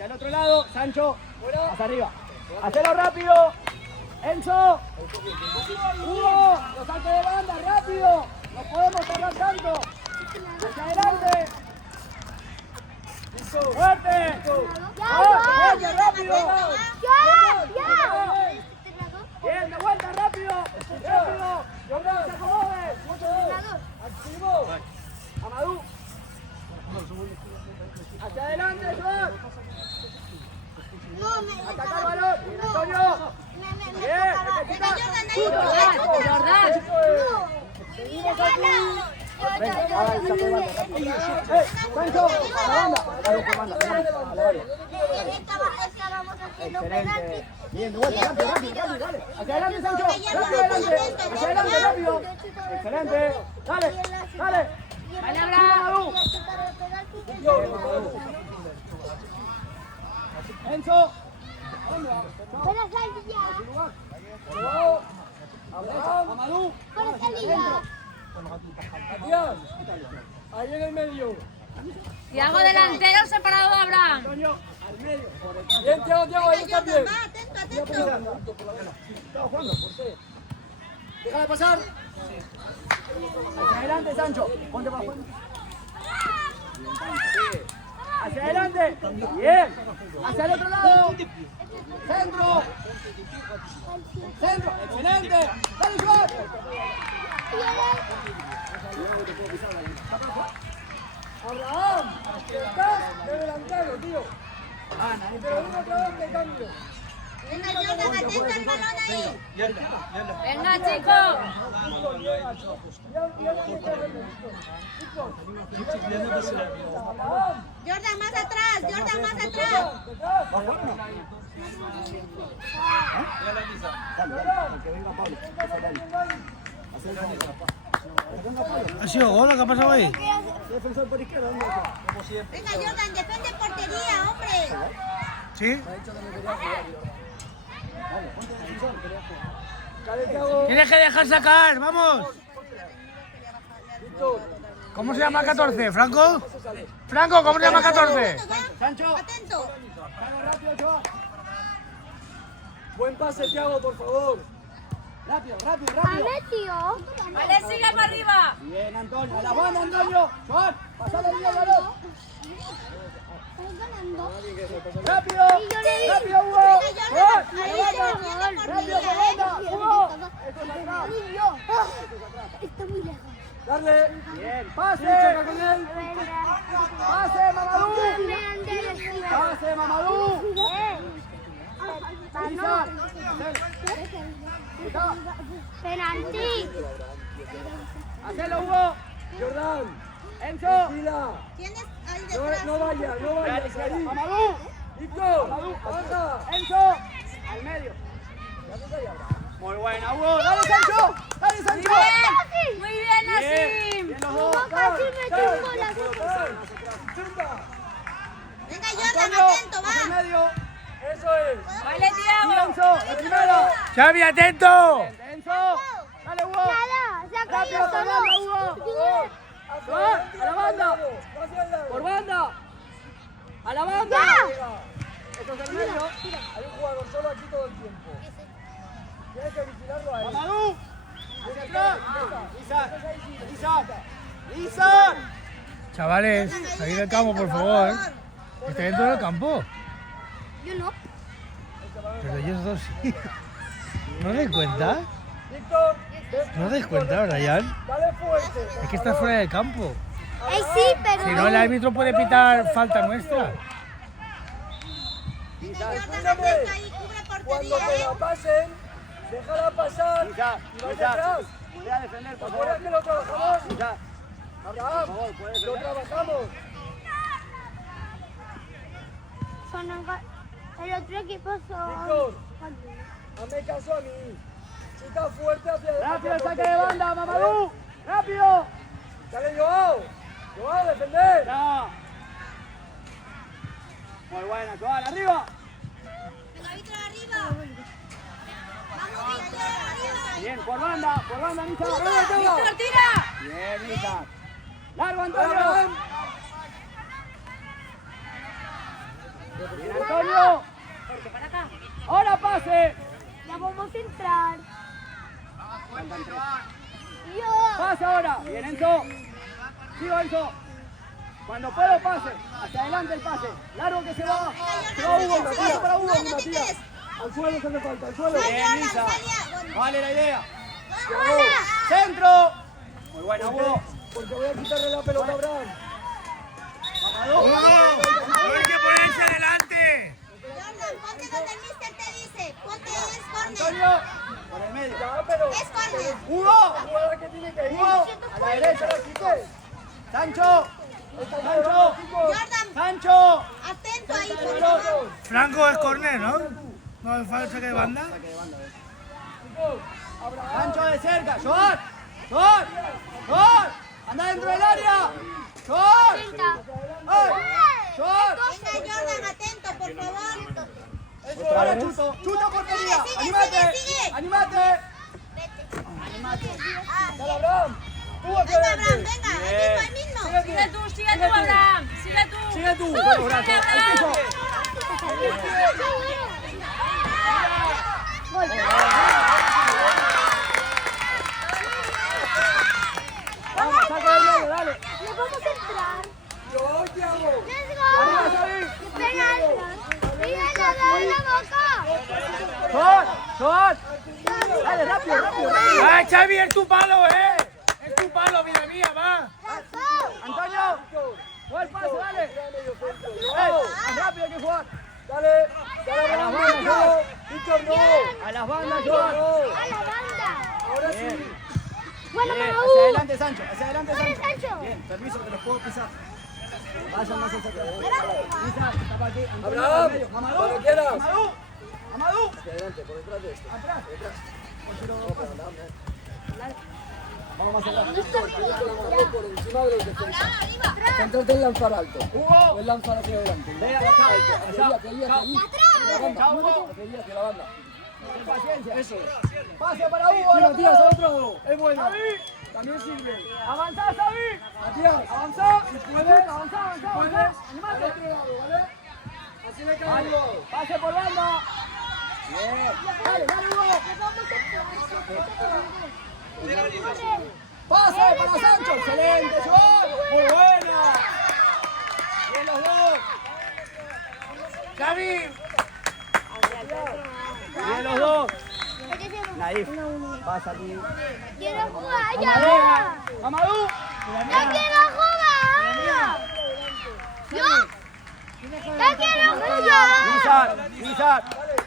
Hacia el otro lado, Sancho. Hacia arriba. Hacelo rápido. Enzo. Hugo. Los saques de banda, rápido. No podemos tardar tanto. Hacia adelante. ¡Fuerte! ¡Fuerte, rápido! ¡Ya! Bien, de vuelta, rápido. Rápido. ¡Jordan, se acomode! ¡Activo! Amadou. Hacia adelante, Joan. Ataca el balón. Antonio. Bien. Jordan. Seguimos aquí. Sancho, a la banda. Excelente. Bien, de vuelta, rápido, dale. Hacia adelante, Sancho. Rápido, adelante. Hacia adelante, rápido. Excelente. Dale. Amadou. Enzo. Amadou. Matías. Ahí en el medio. Tiago delantero separado de Abraham. Antonio, al medio. Bien, Tiago, ahí está bien. Atento. Estaba jugando, ¿por qué? Déjame pasar. Hacia adelante, Sancho. Ponte para afuera. Hacia adelante. Bien. Hacia el otro lado. Centro. Excelente. Dale, Juan. Abraham, estás de delantero, tío. Te lo digo otra vez que cambio. Venga, Jordan, atento al balón ahí. Venga, chicos. Jordan, más atrás. ¿Ha sido gol? ¿Qué ha pasado ahí? Defensor por izquierda, como siempre. Venga, Jordan, defiende portería, hombre. ¿Sí? Tienes que dejar sacar, vamos. ¿Cómo se llama 14? ¿Franco? Franco, ¿cómo se llama 14? Sancho. Atento. Rápido, Joa. Buen pase, Thiago, por favor. Rápido. Vale, sigue para arriba. Bien, Antonio. A la banda, Antonio. Joan, pasale bien el balón. Rápido, Hugo. Joan, rápido, banda. Hugo. Esto es atrás. Darle. Bien. Pase. Con él. Pase, Mamadou. Penalti. Hacelo, Hugo. Jordan. Enzo. ¿Tienes ahí detrás? No vayas. Ahí. Amadou. Víctor. Baja. Enzo. Al medio. Muy buena, Hugo. Dale, Sancho. Muy bien, Nassim. Bien los dos. Casi me tumbo la Venga, Jordan, atento, Al va. medio. Eso es. Vale, Tiago. Enzo, el primero. ¡Xavi, atento! Enzo. Dale, Hugo. Se ha Rápido, caído por banda, Hugo. A la banda. Por banda. A la banda. Esto es el medio. Hay un jugador solo aquí todo el tiempo. Tienes que vigilarlo a él. Amadou. Hacia atrás. Isaac. Chavales, salid del campo, por favor. Está dentro del campo. Yo no. Pero ellos dos sí. ¿No os dais cuenta? Víctor. ¿No os dais cuenta, Brian? Dale fuerte. Es que está fuera del campo. Sí, pero Si no, el árbitro puede pitar falta nuestra. Venga, Jordan, atento ahí, cubre Cuando te portería, la pasen, déjala pasar y vas atrás. Voy a defender, por ¿Recuerdas favor. que lo trabajamos? Ya. Abraham, Por favor, ¿puedes lo defender? trabajamos. el otro equipo son... Víctor, hazme caso a mí. Chica fuerte hacia adelante. Rápido el saque de banda, Mamadou. Rápido. Dale, Joao. Joao, defender. Ya. Muy buena, Joan, arriba. Venga, Víctor, arriba. Vamos, Víctor, arriba. Bien, por banda, Nisa. ¡Víctor, tira! Bien, Nisa. Largo, Abraham. Antonio. Bien, Antonio. Ahora pase. Ya vamos a entrar. Faltan 3. Yo. Pase ahora. Bien, Enzo. Sigo, Enzo. Cuando puedo, pase. Hacia adelante el pase. Largo que se va. Se va Hugo. Pase para Hugo, No te Matías. quites. Al suelo se le falta, al suelo. Bien, Lisa. Bueno. Vale la idea. Hola. Centro. Muy buena, Hugo. Porque voy a quitarle la pelota a Abraham. Mamadou. ¡No hay que ponerse adelante! Jordan, ponte donde el mister te dice. Ponte, es corner. Antonio. Por el medio. Ya, pero Es corner. Hugo. jugada que tiene que ir. Hugo. A la derecha. La quité. Sancho. Sancho. Jordan, Sancho. atento ahí, por favor. Franco es corner, ¿no? No es falta de banda. Sancho de cerca. Joan. Joan. Joan. Anda dentro del área. Joan. ¡Ay! Joan. Venga, Jordan, atento, por favor. Ahora Chuto. Chuto portería. Sigue, Animate. sigue. Animate. Dale, Abraham. Tú hacia Venga, Abraham, adelante. venga, ahí mismo, ahí mismo. Sigue tú, Abraham. Sigue tú. Sigue tú. Con los brazos. Al piso. Vamos, saca del medio, dale. Ya vamos a entrar. Yo, Thiago. Let's Arriba, go. Xavi. Venga, mira, dale la boca. Joan. Joan. Dale, rápido, rápido. ¡Ah, Xavi, es tu palo, eh! Es tu palo, vida mía, va. Antonio. Juega el pase, dale. Más rápido hay que jugar. Dale, dale, A las Abraham. bandas, No, Joan. Víctor, no. A las bandas, No, Joan. no. A la banda. Ahora Bien. sí. Bueno, Bien, Mamadou. hacia adelante, Sancho. Hacia adelante, Dale, Sancho. Sancho. Bien, permiso que los puedo pisar. Vayan más hacia atrás. Lisa, está para ti. Antonio, Abraham, por el medio. Mamadou. cuando quieras. Mamadou. Mamadou. Hacia adelante, por detrás de esto. Atrás. Vamos más adelante. Víctor, tienes que lanzarlo por encima de los defensas. Centrate en lanzar alto. Hugo. No es lanzar hacia adelante. Ve, Alto. chao, Hacia chao. allí, hacia allí, hacia allí. Hacia la banda. Chao, Hugo. Hacia allí, hacia la banda. Ten paciencia. Eso es. Pase para Hugo. Sí, al Matías, otro al lado. otro lado. Es bueno. Xavi. También sirve. Avanzá, Xavi. Matías, Avanzá. si puedes, Avanzá, avanzá, puedes, avanzá. al Animate. otro lado, ¿vale? Así le cae Vale. el gol. Pase por banda. Bien. Dale, dale, Hugo. Pase para Sancho. Excelente, Joan. Muy buena. Bien los dos. ¡Xavi! Bien los dos. Naif. Pasa aquí. Quiero jugar Mamadou. ya. Mamadou. ¡Ya quiero jugar! ¿Yo? ¡Ya quiero jugar! Lizar, Lizar.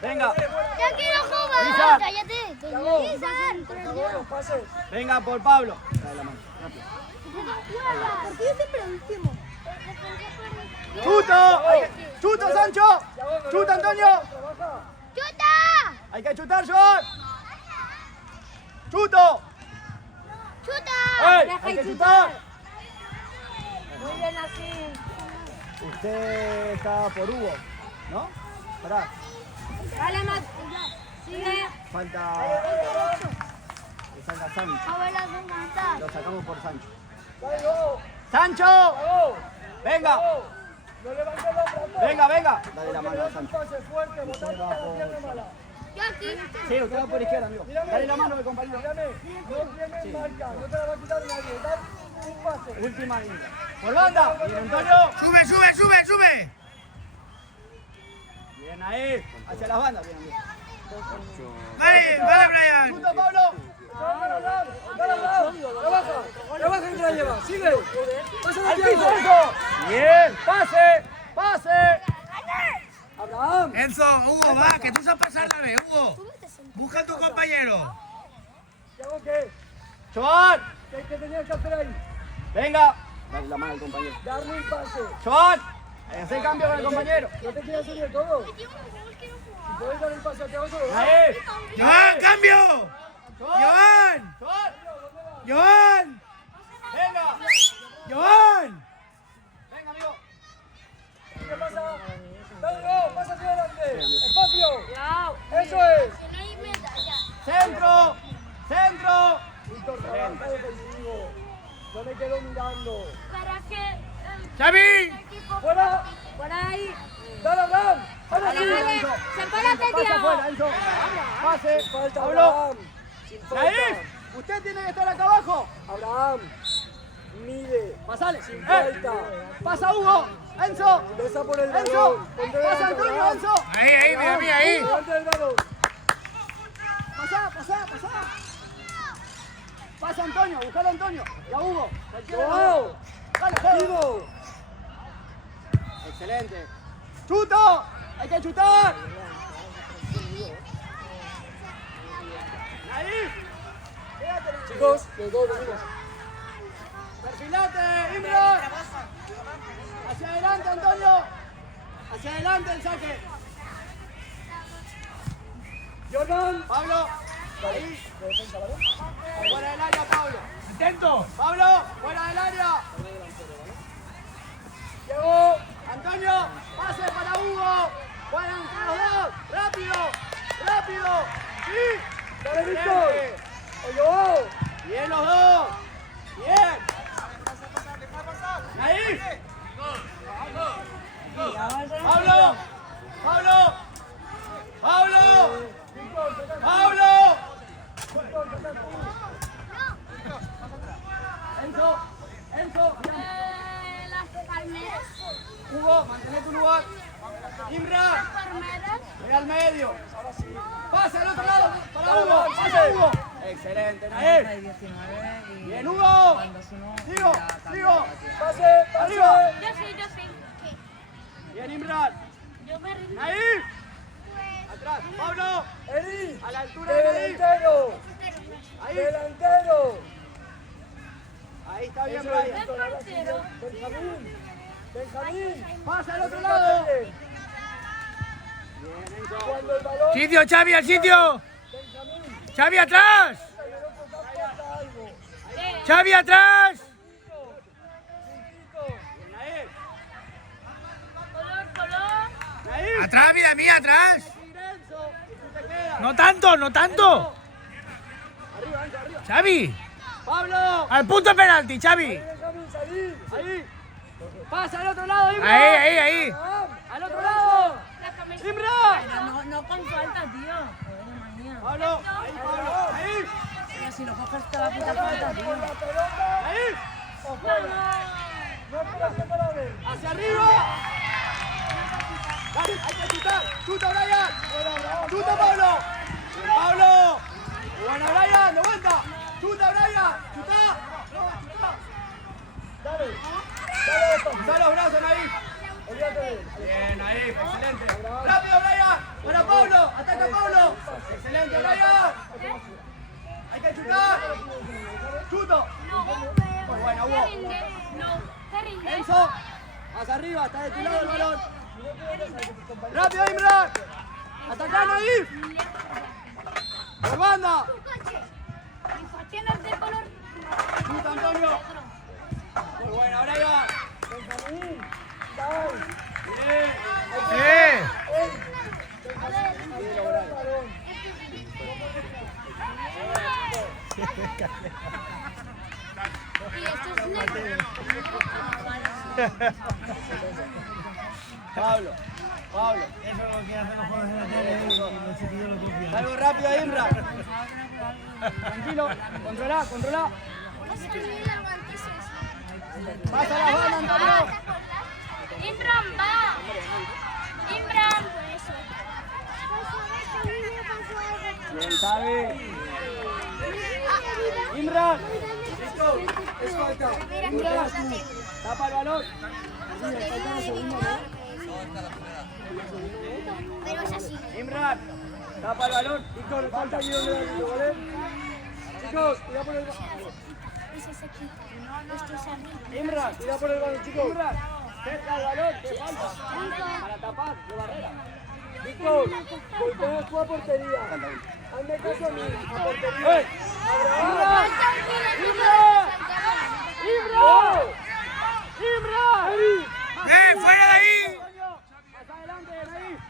Venga, ¡Ya quiero jugar! Lizar. ¡Cállate! Thiago, ¡Lizar! buenos pases. venga por Pablo. Dale la mano. Rápido. ¿Por qué yo siempre último? ¡Chuto! ¡Chuto, Sancho! ¡Chuta, Antonio! ¡Chuta! ¡Hay que chutar, Joan! ¡Chuto! ¡Chuta! ¡Ey! ¡Hay que chutar! Muy bien, así. Usted está por Hugo, ¿no? Pará, Dale, Mat. Sigue. falta que salga Sancho. A ver las dos Lo sacamos por Sancho. Dale, go. ¡Sancho! Go. ¡Venga! No levantes la brazos. ¡Venga, venga! Dale la mano a Un Sancho. pase fuerte, botando con la pierna mala. Yo aquí. Sí, usted va por izquierda, amigo. Dale la mano, mi compañero. Mírame, no tienes marca, no te la va a quitar nadie. Dale un pase. Última línea. ¡Por banda! ¡Bien, Antonio! ¡Sube, sube, sube, sube! Bien ahí. Hacia las bandas, bien, amigo. ¡Vale, vale, Brian! ¡Chuto, Pablo! Trabaja que la lleva, sigue. Pasa ¡Al de piso, Thiago. Enzo! ¡Bien! ¡Pase! ¡Pase! Abraham. Enzo, Hugo, va, que tú sabes pasar la vez, Hugo. Busca a tu compañero. ¿Thiago qué? ¡Joan! ¿Qué tenías que hacer ahí? Venga. Dale la mano al compañero. Darle un pase. ¡Joan! Hacer cambio con el compañero. ¿No te quieres hacer de todo? Si puedes dar el pase a Thiago, solo da. ¡Ahí! ¡Joan, cambio! ¡Joan! ¡Joan! ¡Joan! ¡Venga! ¡Joan! ¡Venga, amigo! ¿Qué pasa? Dale, go, pasa hacia adelante. Espacio. Cuidado. Eso es. No hay medalla. ¡Centro! ¡Centro! Víctor, trabaja defensivo. No me quedo mirando. Para que ¡Xavi! el equipo ¡Fuera! por ahí. Dale, Abraham. Ahora sí. Sepárate, Pasa Tiago. afuera, Enzo. Pase. Falta, Pablo. Abraham. Sin falta. Naif, usted tiene que estar acá abajo. Abraham. Mide. Pasale. Sin falta. Pasa Hugo. Enzo. Besa por el Enzo. balón. Ponte Pasa delante, Antonio, Abraham. Enzo. Ahí, mira, mira, ahí. Delante del balón. Pasá. Pasa Antonio, buscalo a Antonio. Y a Hugo. ¡Wow! Dale, Hugo. ¡Vivo! Excelente. ¡Chuto! ¡Hay que chutar! Naif. Chicos, los dos venimos. Perfilate, Imran. Hacia adelante, Antonio. Hacia adelante el saque. Jordan. Pablo. Ahí. Fuera del área, Pablo. Intento. Pablo, fuera del área. Diego. Antonio, pase para Hugo. Juegan entre los dos. Rápido. Sí. Dale, Víctor. Oye, Bien los dos. Bien. Naif. Pablo. Enzo. Las palmeras. Hugo, mantén tu lugar. Imra, Palmeras. ve al medio. Pase al otro lado. Para Hugo. Pase Hugo. Excelente, Naif. Bien, Hugo. Sigo. pase. Arriba. Yo sí. Bien, Imran. Yo me rindo. Naif. Atrás. Pablo. Eri. A la altura de Naif. Delantero. Ahí. Delantero. Ahí está bien, Eso, Brian. Víctor, ahora sí, Benjamín. Pasa al otro lado. Bien, Enzo. cuando el balón. Sitio, Xavi, al sitio. Benjamín. Xavi, atrás. Y el otro pasa algo. Xavi, atrás. Naif. Color. Naif. Atrás, vida mía, atrás. Enzo. Tú te quedas. No tanto. Arriba, Enzo, arriba. Xavi, Pablo. al punto de penalti, Xavi. Benjamín, salí. Ahí. Pasa al otro lado, Imra. Ahí. Al otro lado. La camisa. Imra. No con falta, tío. Joder, mañana. Pablo. Ahí, Pablo. Ahí. Pero si lo coges toda la puta falta, tío. La pelota. Ahí. No esperas que te la den. Hacia arriba. Dale, hay que chutar. Chuta, Brian. Chuta, Pablo. Pablo. Buena, Brian. De vuelta. Chuta, Brian. Chuta. Dale. Dale esto. Usa los brazos, Naif. Olvídate de él. Bien, Naif. Excelente. Rápido, Brian. Para Pablo. Ataca, Pablo. Excelente, Brian. Hay que chutar. Chuto. Muy buena, Hugo. Te rindes. Enzo. Más arriba. Está de tu lado el balón. Rápido, Imran. Ataca, Naif. Por banda. Tienes de color. Chuta, Antonio. Muy buena, Brian. Benjamín. Dale. Bien. Y esto es negro. Pablo. Salgo rápido, Imra. Tranquilo. Controla. Pasa la banda, Antonio. Imran, va. Imran. Bien, Xavi. Imran. Es falta. Imran. Tapa el balón. Pero es así. Imran. Tapa el balón. Víctor, falta aquí donde la digo, ¿vale? Chicos, cuidado por el balón. Ese es aquí. Esto es arriba. Imran. Cuidado por el balón, chicos. Imran. Cerca el balón. Te falta. Para tapar de barrera. Víctor, golpeas tú a portería. Hazme caso a mí, a portería. Imran. ¡Fuera de ahí! Más adelante, Naif.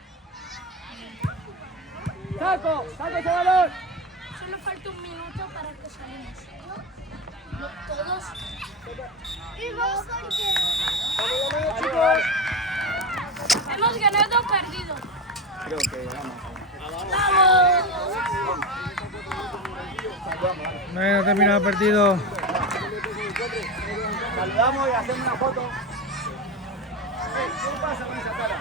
Saco ese balón. Solo falta un minuto para que salimos. No, todos. Vamos, chicos. Hemos ganado. No termina el partido. Saludamos y hacemos una foto. ¿Qué pasa con esa cara?